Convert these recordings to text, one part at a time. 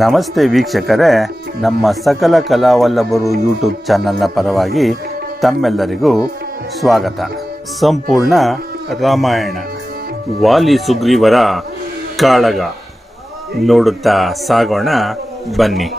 ನಮಸ್ತೆ ವೀಕ್ಷಕರೇ, ನಮ್ಮ ಸಕಲ ಕಲಾವಲ್ಲಭರು ಯೂಟ್ಯೂಬ್ ಚಾನಲ್ನ ಪರವಾಗಿ ತಮ್ಮೆಲ್ಲರಿಗೂ ಸ್ವಾಗತ. ಸಂಪೂರ್ಣ ರಾಮಾಯಣ ವಾಲಿ ಸುಗ್ರೀವರ ಕಾಳಗ ನೋಡುತ್ತಾ ಸಾಗೋಣ ಬನ್ನಿ.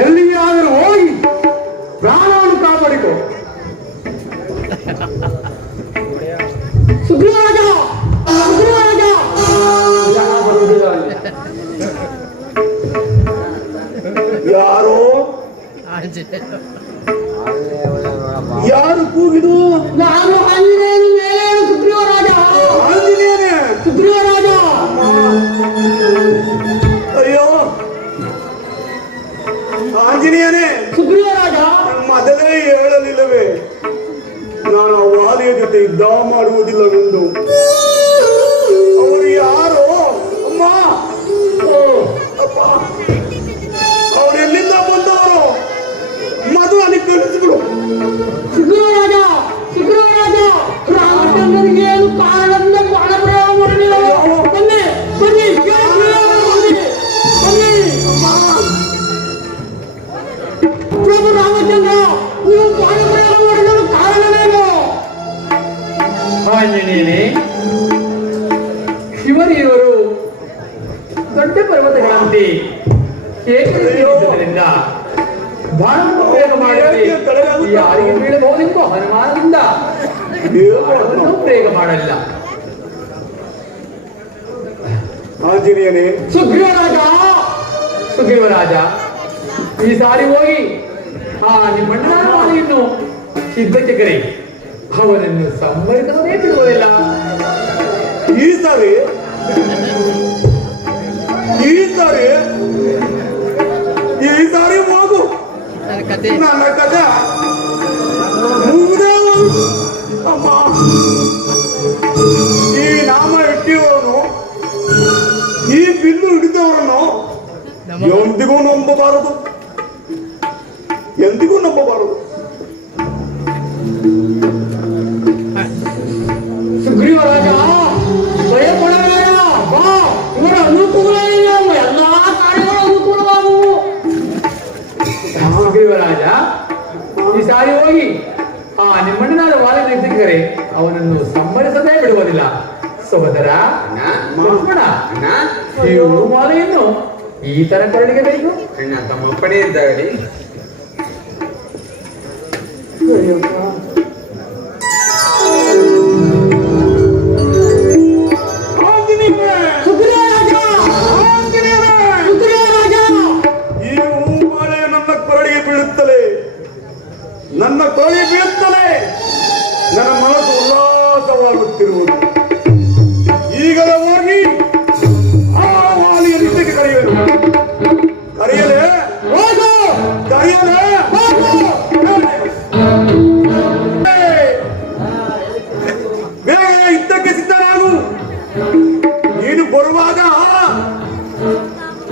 ಎಲ್ಲಿಯಾದರೂ ಹೋಗಿ ಪ್ರಾಣವನ್ನು ಕಾಪಾಡಿಕೊ. ಸುಗ್ರೀವರಾಜ, ಸುಗ್ರೀವರಾಜ, ಯಾರೋ ಯಾರು ಕೂಗಿದು? ನಾನು ಆಂಜನೇಯನ ಮೇಲೆ ಸುಗ್ರೀವರಾಜ. ಆಂಜನೇಯನೇ ಸುಗ್ರೀವರಾಜ. ಅಯ್ಯೋ ಆಂಜನೇಯನೇ ಸುಗ್ರೀವರಾಜ, ಮೊದಲೇ ಹೇಳಲಿಲ್ಲವೇ ನಾನು ಆ ವಾಲಿಯ ಜೊತೆ ಯುದ್ಧ ಮಾಡುವುದಿಲ್ಲವೆಂದು? ಅವರು ಯಾರೋ ಅಮ್ಮ? ಅಪ್ಪ, ಅವರು ಎಲ್ಲಿಂದ ಬಂದವರು? ಮದುವೆ ಕಳಿಸಿಬಿಡು. ಸುಗ್ರೀವರಾಜ, ಸುಗ್ರೀವರಾಜ, ರಾಮಚಂದ್ರನಿಗೆ ಏನು ಕಾರಣದಿಂದ ಬಾಣಪ್ರಯೋಗ ಮಾಡಲಿಲ್ಲ? ಬನ್ನಿ ಬನ್ನಿ ಪ್ರಭು ರಾಮಚಂದ್ರ, ನೀವು ಬಾಣಪ್ರಯೋಗ ಮಾಡಲು ಕಾರಣವೇನು? ಆಂಜನೇಯನೇ, ಶಿವರಿಯವರು ದೊಡ್ಡ ಪರ್ವತಗಳಂತೆ ಏಕೀಕರಿಸುವುದರಿಂದ ಬಾಣಪ್ರಯೋಗ ಮಾಡಿ ಯಾರಿಗೆ ಬೀಳಬಹುದೆಂಬ ಅನುಮಾನದಿಂದ ಬಾಣವನ್ನು ಪ್ರಯೋಗ ಮಾಡಲಿಲ್ಲ. ಆಂಜನೇಯನೇ ಸುಗ್ರೀವರಾಜ, ಸುಗ್ರೀವರಾಜ, ಈ ಸಾರಿ ಹೋಗಿ ನಿಮ್ಮಣ್ಣ ಮಾಲಿಯನ್ನು ಸಿದ್ಧಕ್ಕೆ ಕರೆ, ಅವನನ್ನು ಸಂಬರಿಸದೇ ಬಿಡುವುದಿಲ್ಲ. ಈ ಸಾರಿ ಈ ಸಾರಿ ಈ ಸಾರಿ ಹೋಗು. ನನ್ನ ಕಥೆ ಮುಗಿದೇ ಹೋಗು. ಅಮ್ಮ, ಈ ನಾಮ ಇಟ್ಟಿಯವನು, ಈ ಬಿಲ್ಲು ಹಿಡಿದವರನ್ನು ಎಂದಿಗೂ ನಂಬಬಾರದು, ಎಂದಿಗೂ ನಂಬಬಾರದು. ಸುಗ್ರೀವರಾಜ, ಭಯಪಡಬೇಡ, ಬಾ, ಇವರ ಅನುಕೂಲ ಎಲ್ಲ ಕಾರ್ಯಗಳು ಅನುಕೂಲವಾಗುವು. ಸುಗ್ರೀವರಾಜ, ಈ ಸಾರಿ ಹೋಗಿ ನಿಮ್ಮಣ್ಣನಾದ ವಾಲಿನ ಸಿಕ್ಕರೆ ಅವನನ್ನು ಸಂಬರಿಸದೇ ಬಿಡುವುದಿಲ್ಲ. ಸಹೋದರ ಲಕ್ಷ್ಮಣ, ನೀವು ಮಾಲೆಯನ್ನು ಈ ತರ ಕರಡಿಗೆ ಬೇಕು? ಅಣ್ಣ ತಮ್ಮಪ್ಪನೇ ಇದ್ದಾಗಲಿ ನನ್ನ ಕೊರಳಿಗೆ ಬೀಳುತ್ತಲೇ ನನ್ನ ಮನಸ್ಸು ಉಲ್ಲಾಸವಾಗುತ್ತಿರುವುದು. ಈಗಲೇ ಹೋಗಿ ಆ ವಾಲಿಯ ನಿದ್ದಕ್ಕೆ ಕರೆಯಲು ಕರೆಯಲೇ ಕರೆಯಲೇ ಬೇಗ ಯುದ್ಧಕ್ಕೆ ಸಿದ್ಧನಾಗು. ನೀನು ಬರುವಾಗ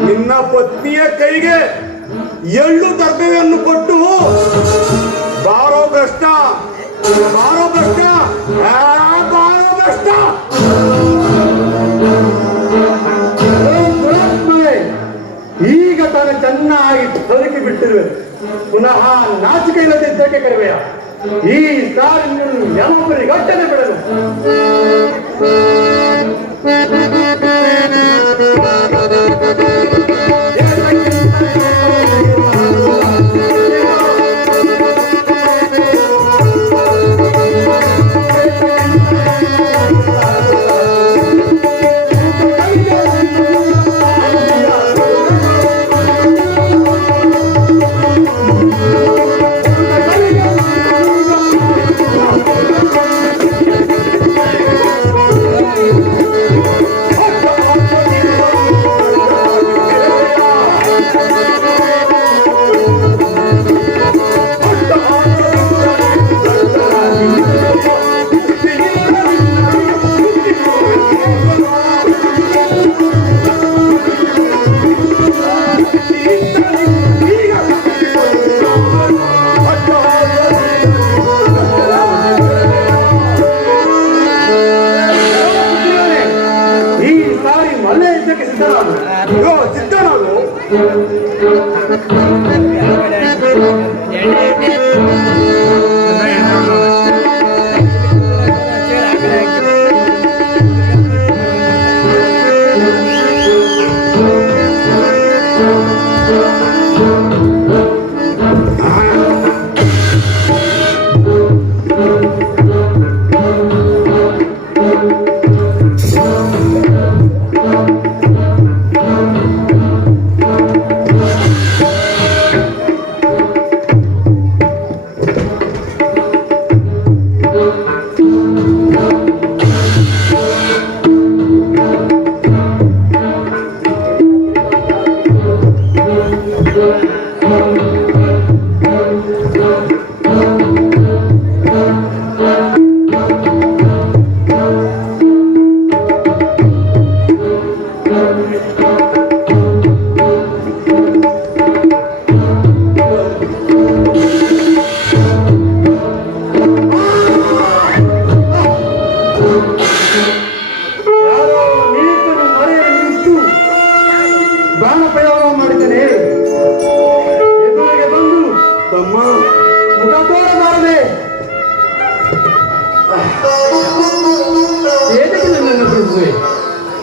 ನಿನ್ನ ಪತ್ನಿಯ ಕೈಗೆ ಎಳ್ಳು ದರ್ಬೆಯನ್ನು ಕೊಟ್ಟು ಬಾರೋ ಭ್ರಷ್ಟ ಬಾರೋ ಭ್ರಷ್ಟ ಬಾರೋ ಭ್ರಷ್ಟ. ಈಗ ತಾನು ಚೆನ್ನಾಗಿ ಬದುಕಿ ಬಿಟ್ಟಿರುವೆ, ಪುನಃ ನಾಚಿಕೆ ಇಲ್ಲದಿದ್ದಕ್ಕೆ ಕರೆವೆಯ. ಈ ಸಾರಿನ ಯಾವೊಬ್ಬರಿಗೆ ಗಟ್ಟನೆ ಬಿಡಲು.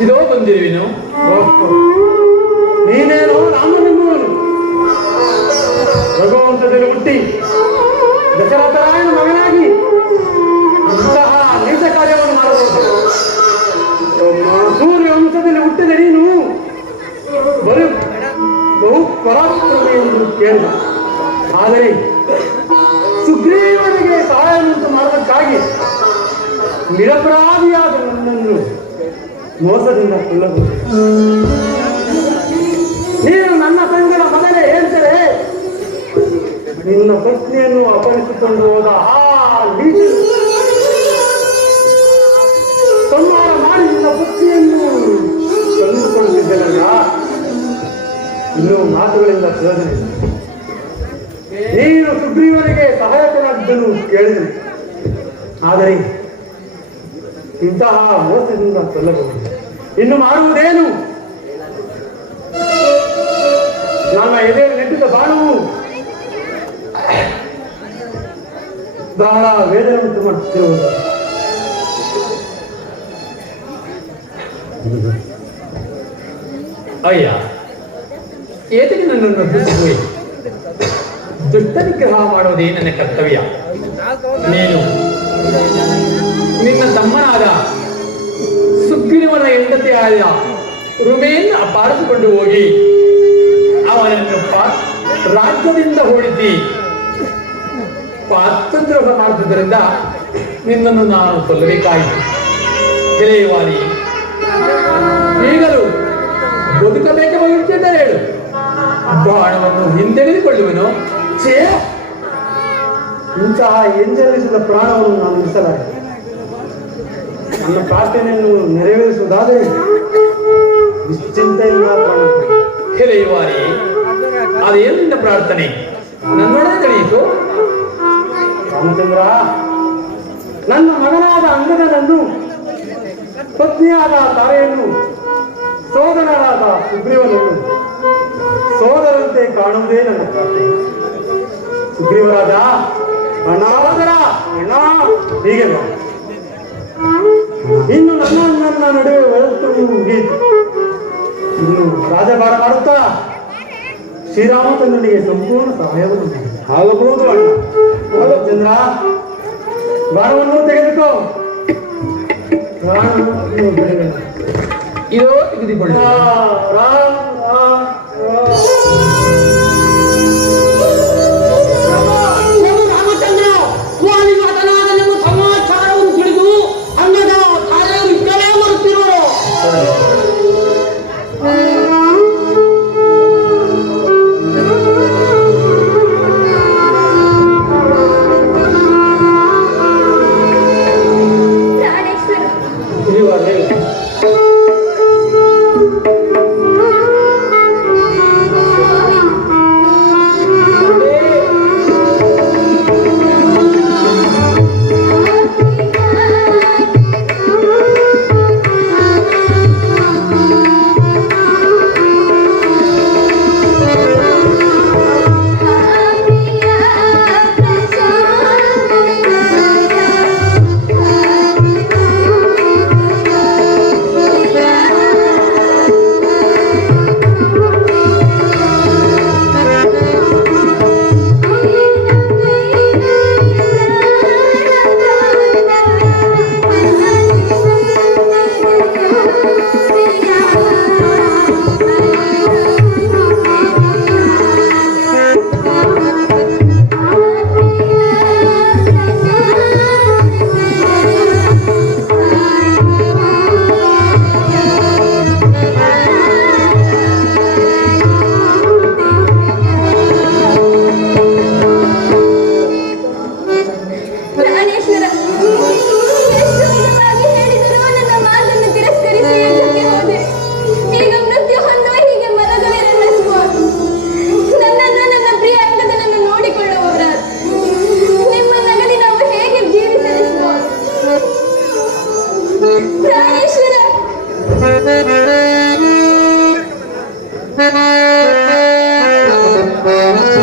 ಇದೋ ಬಂದಿರುವೆನು. ನೀನೇನೋ ರಾಮನೆಂಬುವನು, ರಘುವಂಶದಲ್ಲಿ ಹುಟ್ಟಿ ದಶರಥರಾಯನ ಮಗನಾಗಿ ಇಂತಹ ನೀಚ ಕಾರ್ಯವನ್ನು ಮಾಡಬಹುದು. ಸೂರ್ಯ ವಂಶದಲ್ಲಿ ಹುಟ್ಟಿದ ನೀನು ಬಹು ಪರಾಕ್ರಮ ಎಂದು ಕೇಳಿದ. ಆದರೆ ಸುಗ್ರೀವನಿಗೆ ಸಹಾಯವನ್ನು ಮಾಡುವುದಕ್ಕಾಗಿ ನಿರಪರಾಧಿಯಾದ ನನ್ನನ್ನು ಮೋಸದಿಂದ ಕೊಲ್ಲಬಹುದು. ನೀನು ನನ್ನ ಸಂಗಡ ಮೊದಲೇ ಹೇಳ್ತಾರೆ ನಿನ್ನ ಪತ್ನಿಯನ್ನು ಅಪಹರಿಸಿಕೊಂಡು ಹೋದ ಆ ನೀತಿ ಸಂಹಾರ ಮಾಡಿ ನಿನ್ನ ಪತ್ನಿಯನ್ನು ತಂದುಕೊಳ್ಳುತ್ತಿದ್ದನಲ್ಲ. ಇನ್ನೂ ಮಾತುಗಳಿಂದ ಪ್ರಯೋಜನ ಇಲ್ಲ. ನೀನು ಸುಗ್ರೀವನಿಗೆ ಸಹಾಯಕನಾದ್ದನ್ನು ಕೇಳಿದನು. ಆದರೆ ಇಂತಹ ಮೋಸದಿಂದ ಕೊಲ್ಲಬಹುದು. ಇನ್ನು ಮಾಡುವುದೇನು? ನನ್ನ ಎದೆಯಲ್ಲಿ ನೆಟ್ಟಿದ್ದ ಬಾಣವು ಬಹಳ ವೇದನೆ ಉಂಟು ಮಾಡುತ್ತಿರುವುದು. ಅಯ್ಯ, ಏತಕ್ಕೆ ನನ್ನನ್ನು ದುಷ್ಟ ನಿಗ್ರಹ ಮಾಡುವುದೇ ನನ್ನ ಕರ್ತವ್ಯ. ನೀನು ನಿನ್ನ ತಮ್ಮನಾದ ಸುಗ್ರೀವನ ಹೆಂಡತಿಯಾದ ರುಮೆಯನ್ನು ಅಪಾರಿಸಿಕೊಂಡು ಹೋಗಿ ಅವನನ್ನು ರಾಜ್ಯದಿಂದ ಓಡಿಸಿ ಪಾತ್ರದ್ರೋಹ ಮಾಡುವುದರಿಂದ ನಿನ್ನನ್ನು ನಾನು ಕೊಲ್ಲಬೇಕಾಯಿತು. ಗೆಳೆಯವಾರಿ, ಈಗಲೂ ಬದುಕಬೇಕೆಂಬ ವಿಷಯದಲ್ಲಿ ಹೇಳು. ಬಾಣವನ್ನು ಹಿಂದೆಗೆದುಕೊಳ್ಳುವೆನು. ಛೇ, ಇಂತಹ ಎಂಜಲಿಸಿದ ಪ್ರಾಣವನ್ನು ನಾನು ಉಳಿಸಲಾರೆ. ನನ್ನ ಪ್ರಾರ್ಥನೆಯನ್ನು ನೆರವೇರಿಸುವುದಾದರೆ ನಿಶ್ಚಿಂತೆಯಿಂದ ಗೆಳೆಯವಾರಿ, ಅದೇನು ನಿನ್ನ ಪ್ರಾರ್ಥನೆ? ನನ್ನೊಡನೆ ತಿಳಿಯಿತು. ರಾಮಚಂದ್ರ, ನನ್ನ ಮಗನಾದ ಅಂಗದನನ್ನು, ಪತ್ನಿಯಾದ ತಾರೆಯನ್ನು, ಸೋದರನಾದ ಸುಗ್ರೀವನನ್ನು ಸೋದರಂತೆ ಕಾಣುವುದೇ ನನ್ನ ಪ್ರಾರ್ಥನೆ. ಸುಗ್ರೀವರಾದ ಅನಾದರ ಅಣ್ಣ, ಹೀಗೆ ಇನ್ನು ನನ್ನ ನಡುವೆ ವಯಸ್ಸು ಮುಗಿಯಿತು. ಇನ್ನು ರಾಜಭಾರ ಮಾಡುತ್ತಾ ಶ್ರೀರಾಮಚಂದ್ರನಿಗೆ ಸಂಪೂರ್ಣ ಸಹಾಯವನ್ನು ಆಗಬಹುದು. ಅಣ್ಣ ರಾಮಚಂದ್ರ, ಭಾರವನ್ನು ತೆಗೆದುಕೋ. ಇದೋ ತೆಗೆದುಕೊಳ್ಳಿ. ರಾಮಚಂದ್ರ, ವಾಲಿವಾದನಾದ ನಿಮ್ಮ ಸಮಾಚಾರವನ್ನು ತಿಳಿದು ಅನ್ನದ ತಾರೆಯರು ಇಷ್ಟೇ ಬರುತ್ತಿರುವರು.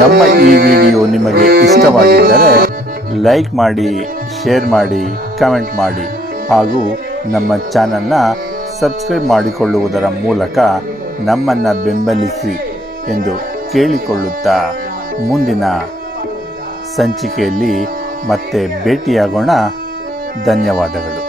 ನಮ್ಮ ಈ ವಿಡಿಯೋ ನಿಮಗೆ ಇಷ್ಟವಾಗಿದ್ದರೆ ಲೈಕ್ ಮಾಡಿ, ಶೇರ್ ಮಾಡಿ, ಕಮೆಂಟ್ ಮಾಡಿ ಹಾಗೂ ನಮ್ಮ ಚಾನಲ್ನ ಸಬ್ಸ್ಕ್ರೈಬ್ ಮಾಡಿಕೊಳ್ಳುವುದರ ಮೂಲಕ ನಮ್ಮನ್ನು ಬೆಂಬಲಿಸಿ ಎಂದು ಕೇಳಿಕೊಳ್ಳುತ್ತಾ ಮುಂದಿನ ಸಂಚಿಕೆಯಲ್ಲಿ ಮತ್ತೆ ಭೇಟಿಯಾಗೋಣ. ಧನ್ಯವಾದಗಳು.